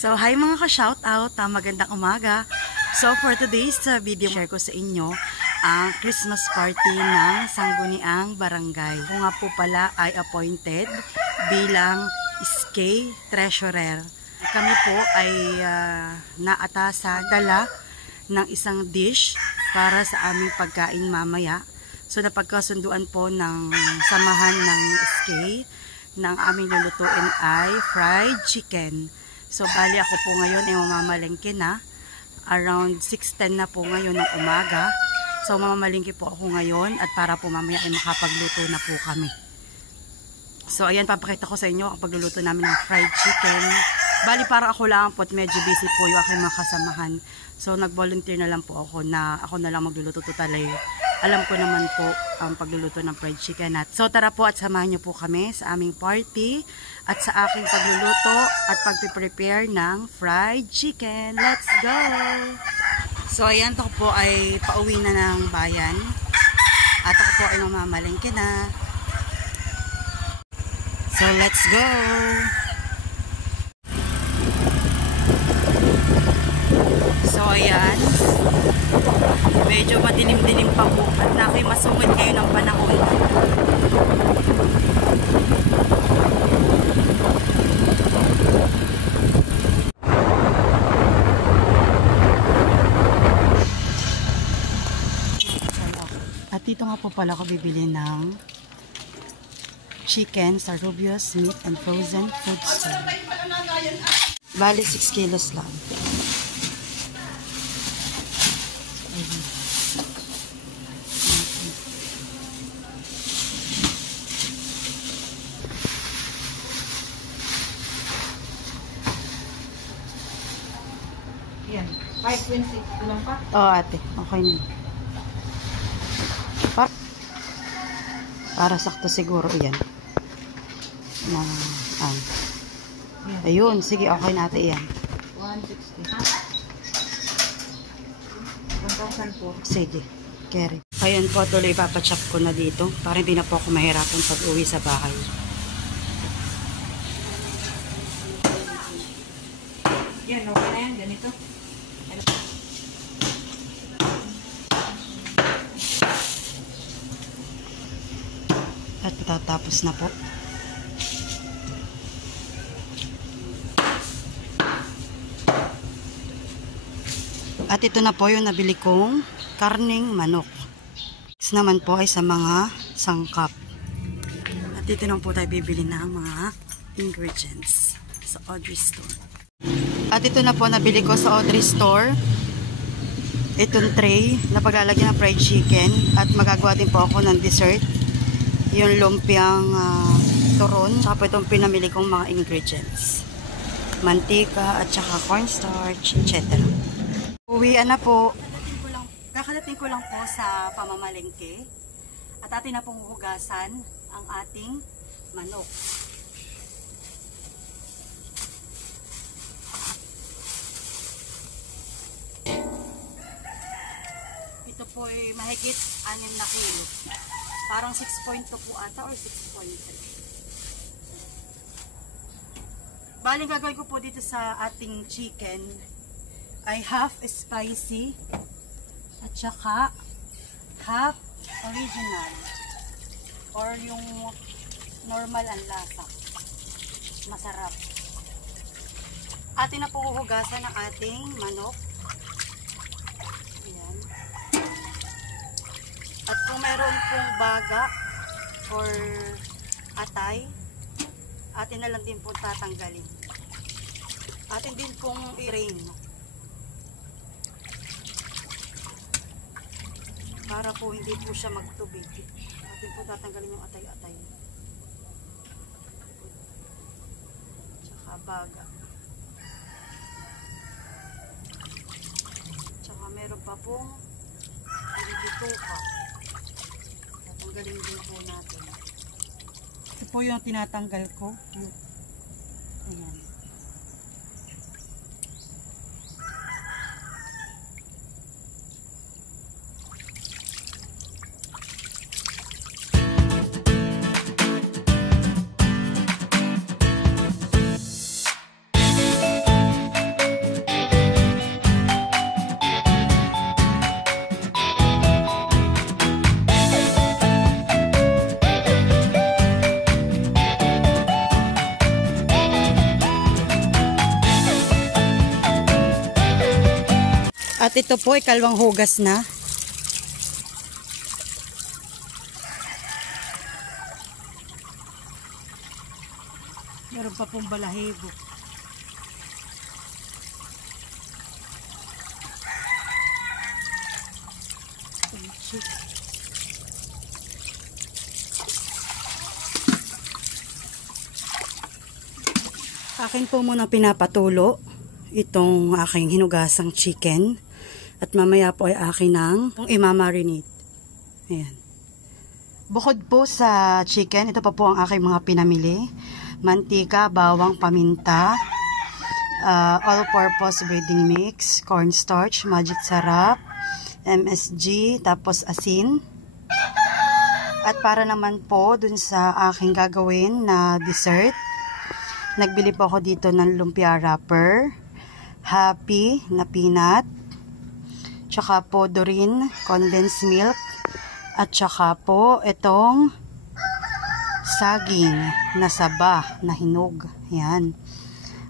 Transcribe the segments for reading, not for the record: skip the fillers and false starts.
So, hi mga ka-shoutout, magandang umaga. So, for today's video, share ko sa inyo ang Christmas party ng Sangguniang Barangay. Ako nga po pala ay appointed bilang SK Treasurer. Kami po ay naatasan dala ng isang dish para sa aming pagkain mamaya. So, napagkasunduan po ng samahan ng SK na ang aming lulutuin ay fried chicken. So, bali ako po ngayon ay mamamalengke na. Around 6:10 na po ngayon ng umaga. So, mamamalengke po ako ngayon at para po mamaya ay makapagluto na po kami. So, ayan, papakita ko sa inyo ang pagluluto namin ng fried chicken. Bali, para ako lang po at medyo busy po yung aking mga kasamahan. So, nag-volunteer na lang po ako na ako na lang magluluto total. Alam ko naman po ang pagluluto ng fried chicken. So, tara po at samahan niyo po kami sa aming party at sa aking pagluluto at pagpiprepare ng fried chicken. Let's go! So, ayan, ako po ay pauwi na ng bayan. At ako po ay mamamalengke na. So, let's go! So, ayan. Medyo madilim-dilim pa po at ako'y masungit kayo ng panahon. At dito nga po pala ako bibili ng chicken sa Rubios Meat and Frozen Food Store. Bali 6 kilos lang. Yan, 5.20 lang pa? Oo, ate, okay na yun. Para sakto siguro yan. Na, ayun, sige, okay na ate yan. 160. 1,004. Sige, carry. Ayun po, tuloy papachop ko na dito para hindi na po ako mahirapan pag uwi sa bahay. Yan, okay na yan, ganito. At tatapos na po. At ito na po yung nabili kong karning manok. Next naman po ay sa mga sangkap. At dito na po tayo bibili ng mga ingredients sa Audrey Store. At ito na po nabili ko sa Audrey Store. Itong tray na paglalagyan ng fried chicken. At magagawa din po ako ng dessert. Yung lumpiang turon. Saka po itong pinamili kong mga ingredients. Mantika at saka cornstarch, etc. Uwian na po. Kakalating ko lang po sa pamamalengke. At atin na pong hugasan ang ating manok. Ito po ay mahigit 6 na kilo. Parang 6.2 po ata or 6.3. Bali, gagawin ko po dito sa ating chicken ay half spicy at saka half original or yung normal ang lasa. Masarap. Atin na po huhugasan ang ating manok. Ayan. At kung meron pong baga or atay, atin na lang din po tatanggalin. Atin din pong i-rain. Para po hindi po siya magtubig. Atin po tatanggalin yung atay-atay. Tsaka baga. Tsaka meron pa pong bituka. Tatanggalin din po natin. Ito po yung tinatanggal ko. Ayan. At ito po, ikalawang hugas na. Meron pa pong balahibo. Akin po muna pinapatulo itong aking hinugasang chicken. At mamaya po ay akin ng imamarinate. Ayan. Bukod po sa chicken, ito pa po ang aking mga pinamili. Mantika, bawang, paminta, all-purpose breading mix, cornstarch, magic sarap, MSG, tapos asin. At para naman po dun sa aking gagawin na dessert, nagbili po ako dito ng lumpia wrapper, happy na peanut, tsaka po Dorin condensed milk, at tsaka po itong saging na saba na hinog. Yan.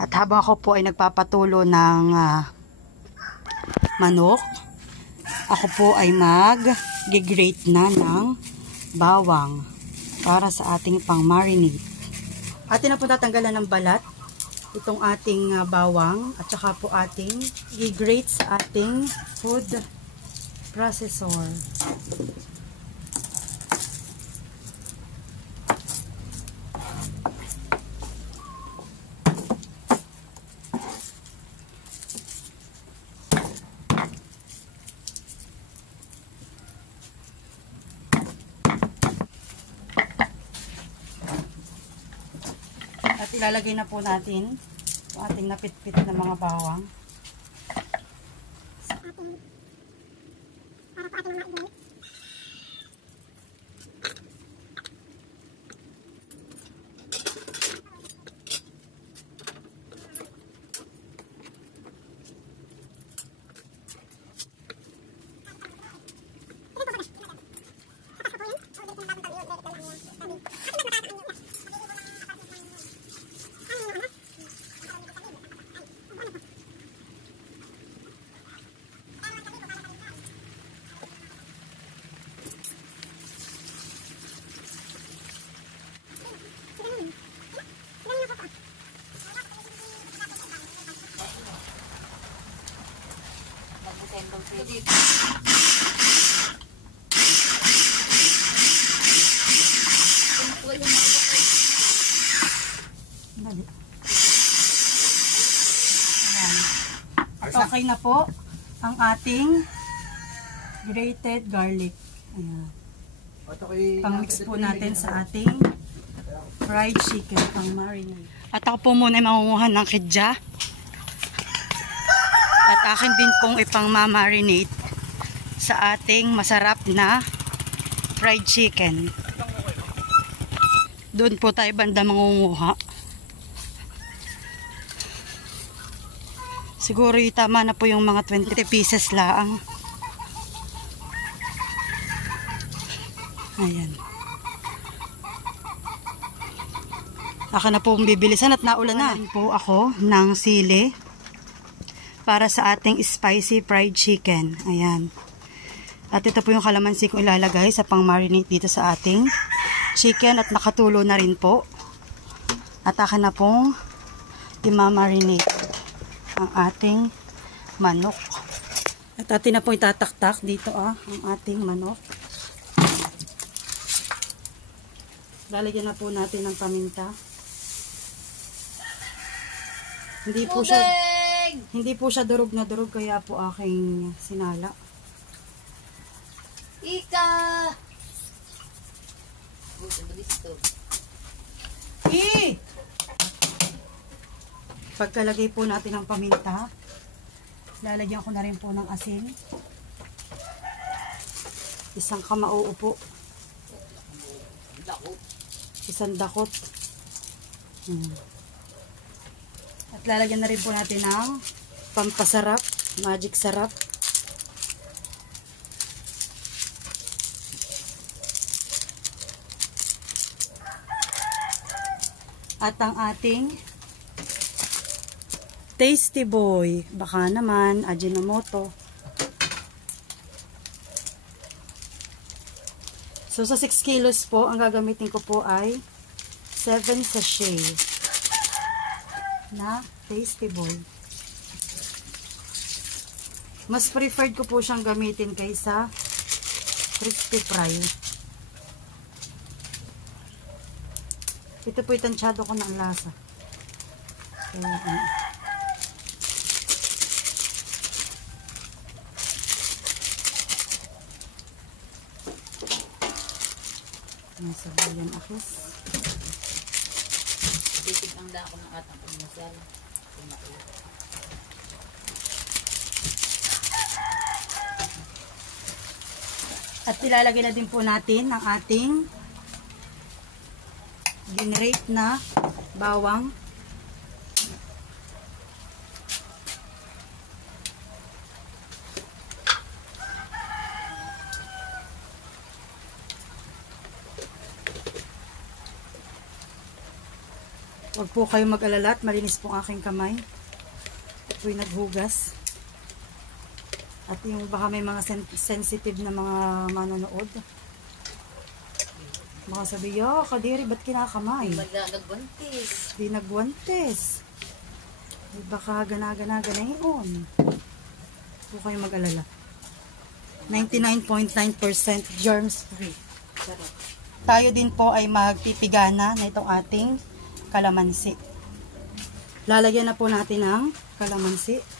At habang ako po ay nagpapatulo ng manok, ako po ay mag-grate na ng bawang para sa ating pang-marinate. Atin na po tatanggalan ng balat itong ating bawang at saka po ating i-grate sa ating food processor. At ilalagay na po natin yung ating napitpit na mga bawang. At okay na po ang ating grated garlic. Ayan. Pang-mix po natin sa ating fried chicken, pang marinade. At ako po muna ay mangunguha ng kidya. At akin din pong ipang ma-marinate sa ating masarap na fried chicken. Doon po tayo banda mangunguha. Siguro tama na po yung mga 20 pieces laang. Ayan. Ako na po bibilisan at naulan na. Po ako ng sili para sa ating spicy fried chicken. Ayan. At ito po yung kalamansi kong ilalagay sa pang-marinate dito sa ating chicken at nakatulo na rin po. At akin na pong imamarinate ang ating manok. At atin na po itataktak dito ang ating manok. Lalagyan na po natin ng paminta. Hindi po siya durog na durog kaya po aking sinala. Ika! Pagkalagay po natin ng paminta, lalagyan ko na rin po ng asin. Isang kamao po. Isang dakot. At lalagyan na rin po natin ng pampasarap, magic sarap. At ang ating Tasty Boy. Baka naman, Ajinomoto. So, sa 6 kilos po, ang gagamitin ko po ay 7 sachet na Tasty Boy. Mas preferred ko po siyang gamitin kaysa crispy fry. Ito po itansyado ko ng lasa. Kaya, sabayan akis. Titig ang dako ng atang pagmasal. At ilalagay na din po natin ang ating ginrate na bawang. Huwag po kayo mag-alala at malinis po ang aking kamay. Ako'y naghugas. At yung baka may mga sensitive na mga manonood. Baka sabi, yo, kadiri, ba't kinakamay? Nagwantis. Di nagwantes. Baka gana-gana yun. Huwag po kayo mag-alala. 99.9% germs free. Tayo din po ay magpipigana na itong ating kalamansi. Lalagyan na po natin ng kalamansi.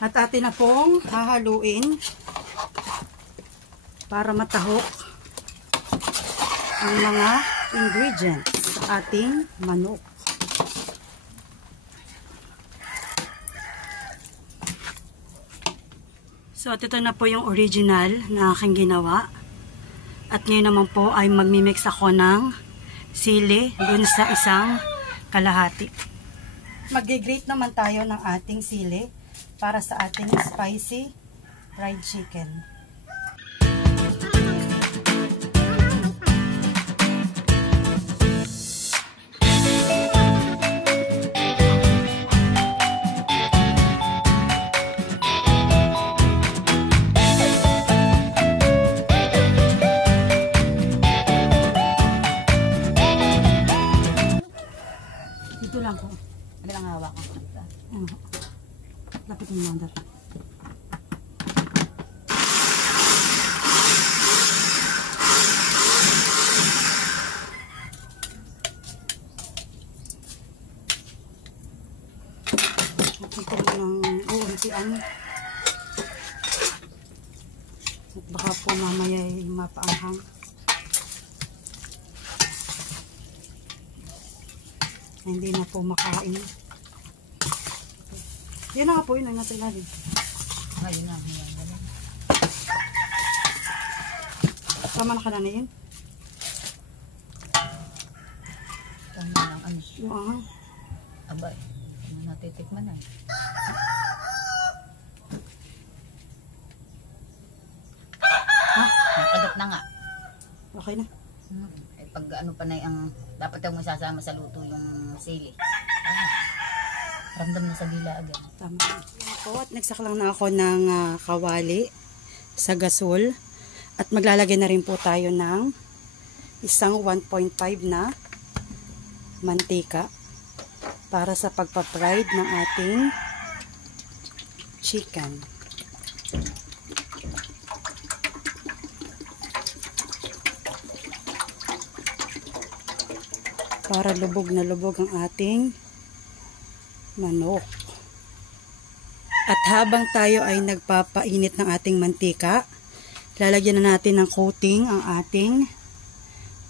At atin na pong hahaluin para matahok ang mga ingredients sa ating manok. So, at ito na po yung original na aking ginawa. At ngayon naman po ay magmimix ako ng sili dun sa isang kalahati. Mag-grate naman tayo ng ating sili para sa ating spicy fried chicken. Ito lang po. Ano lang hawak ko? Lapitin mo ang data. Lapitin mo ng uuntian. At baka po mamaya ay mapaanghang. Hindi na po makain. Yan na nga po, yun ang nasa ilalim. Ayun na. Tama na ka na yun? Tama lang ano. Yung ahang. Abay. Ano natitikman na. Ha? Nakagat na nga. Okay na. Eh, pag ano pa na ang dapat yung masasama sa luto yung sili. Ramdam na sa dila agad. Tama. At nagsaklang na ako ng kawali sa gasol. At maglalagay na rin po tayo ng isang 1.5 na mantika para sa pagpa-fried ng ating chicken. Para lubog na lubog ang ating manok. At habang tayo ay nagpapainit ng ating mantika, lalagyan na natin ng coating ang ating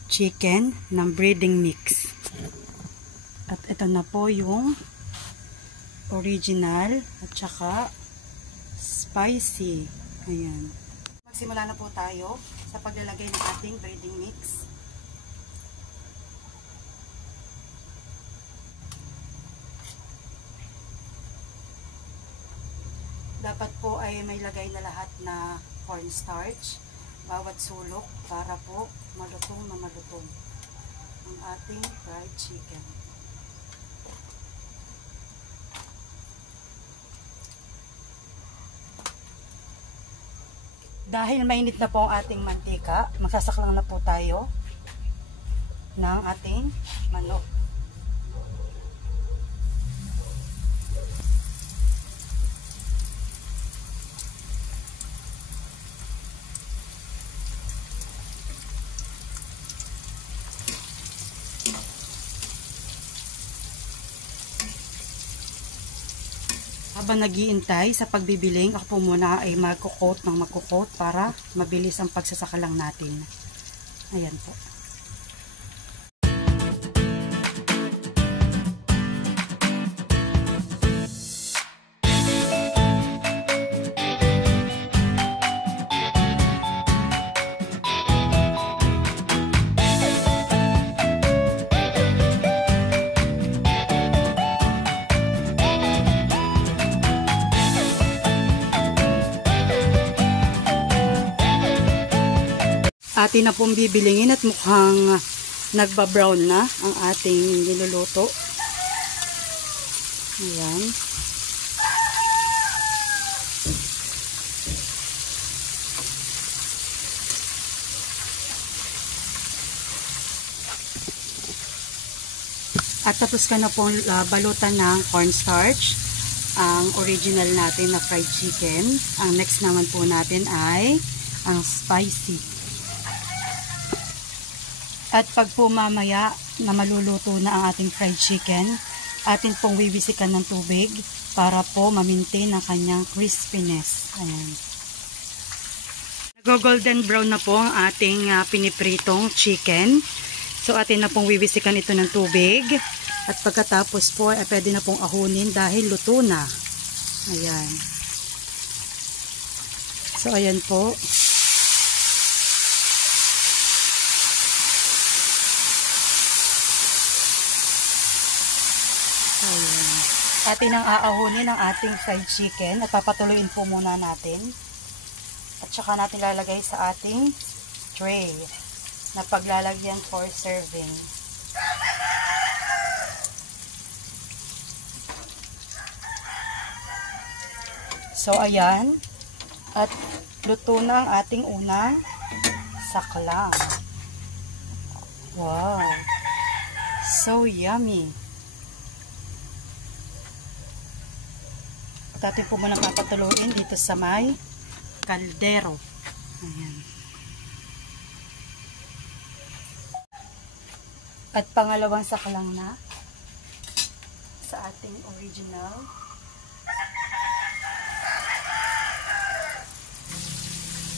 chicken ng breading mix. At ito na po yung original at saka spicy. Ayan. Magsimula na po tayo sa paglalagay ng ating breading mix. Dapat po ay may lagay na lahat na cornstarch, bawat sulok para po malutong na malutong ang ating fried chicken. Dahil mainit na po ang ating mantika, magsasaklang na po tayo ng ating manok. Habang nag-iintay sa pagbibiling, ako po muna ay magkukot ng magkukot para mabilis ang pagsasakalang natin. Ayan po. Atin na pong bibilingin at mukhang nagba-brown na ang ating niluluto. Ayan. At tapos ka na pong balutan ng cornstarch ang original natin na fried chicken. Ang next naman po natin ay ang spicy. At pag po mamaya na maluluto na ang ating fried chicken, atin pong wiwisikan ng tubig para po ma-maintain ang kanyang crispiness. Ayan. Nag-golden brown na po ang ating pinipritong chicken. So atin na pong wiwisikan ito ng tubig. At pagkatapos po ay pwede na pong ahunin dahil luto na. Ayan. So ayan po. Atin ang aahunin ang ating fried chicken at papatuloyin po muna natin. At saka natin lalagay sa ating tray na paglalagyan for serving. So ayan, at luto na ang ating unang saklang. Wow! So yummy! Atin po muna papatuloyin dito sa may kaldero. Ayan. At pangalawang saklang na sa ating original.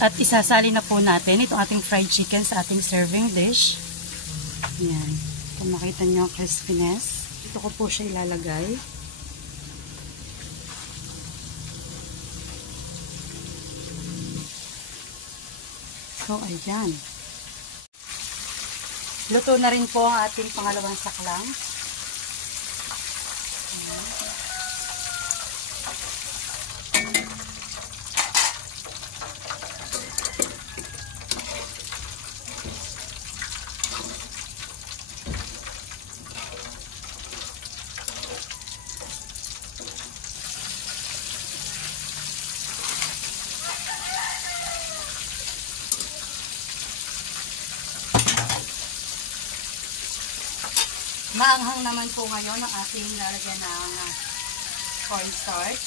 At isasali na po natin itong ating fried chicken sa ating serving dish. Ayan. Kung makita nyo ang crispiness, ito ko po siya ilalagay. So, ayan. Luto na rin po ang ating pangalawang saklang. Ayan. Maanghang naman po ngayon ang ating lalagyan ng cornstarch.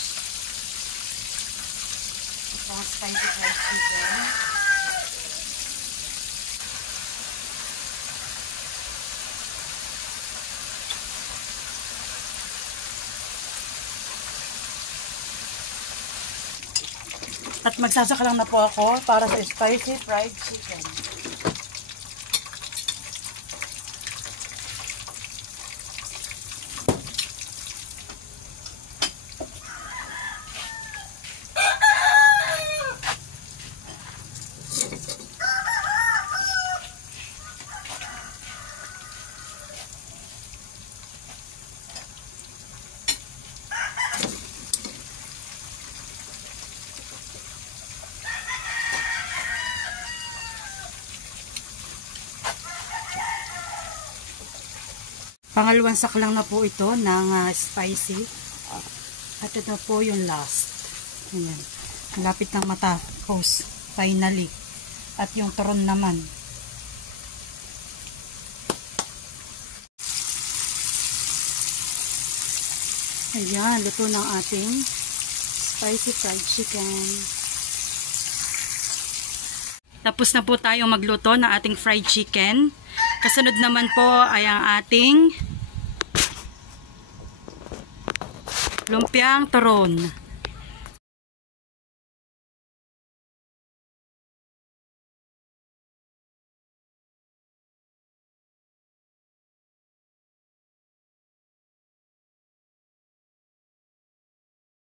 Itong spicy fried chicken. At magsasaka lang na po ako para sa spicy fried chicken. Pangalawang sak lang na po ito ng spicy. At ito po yung last. Ayan. Malapit ng matapos. Finally. At yung turon naman. Ayan. Luto ng ating spicy fried chicken. Tapos na po tayong magluto ng ating fried chicken. Kasunod naman po ay ang ating lumpiang turon.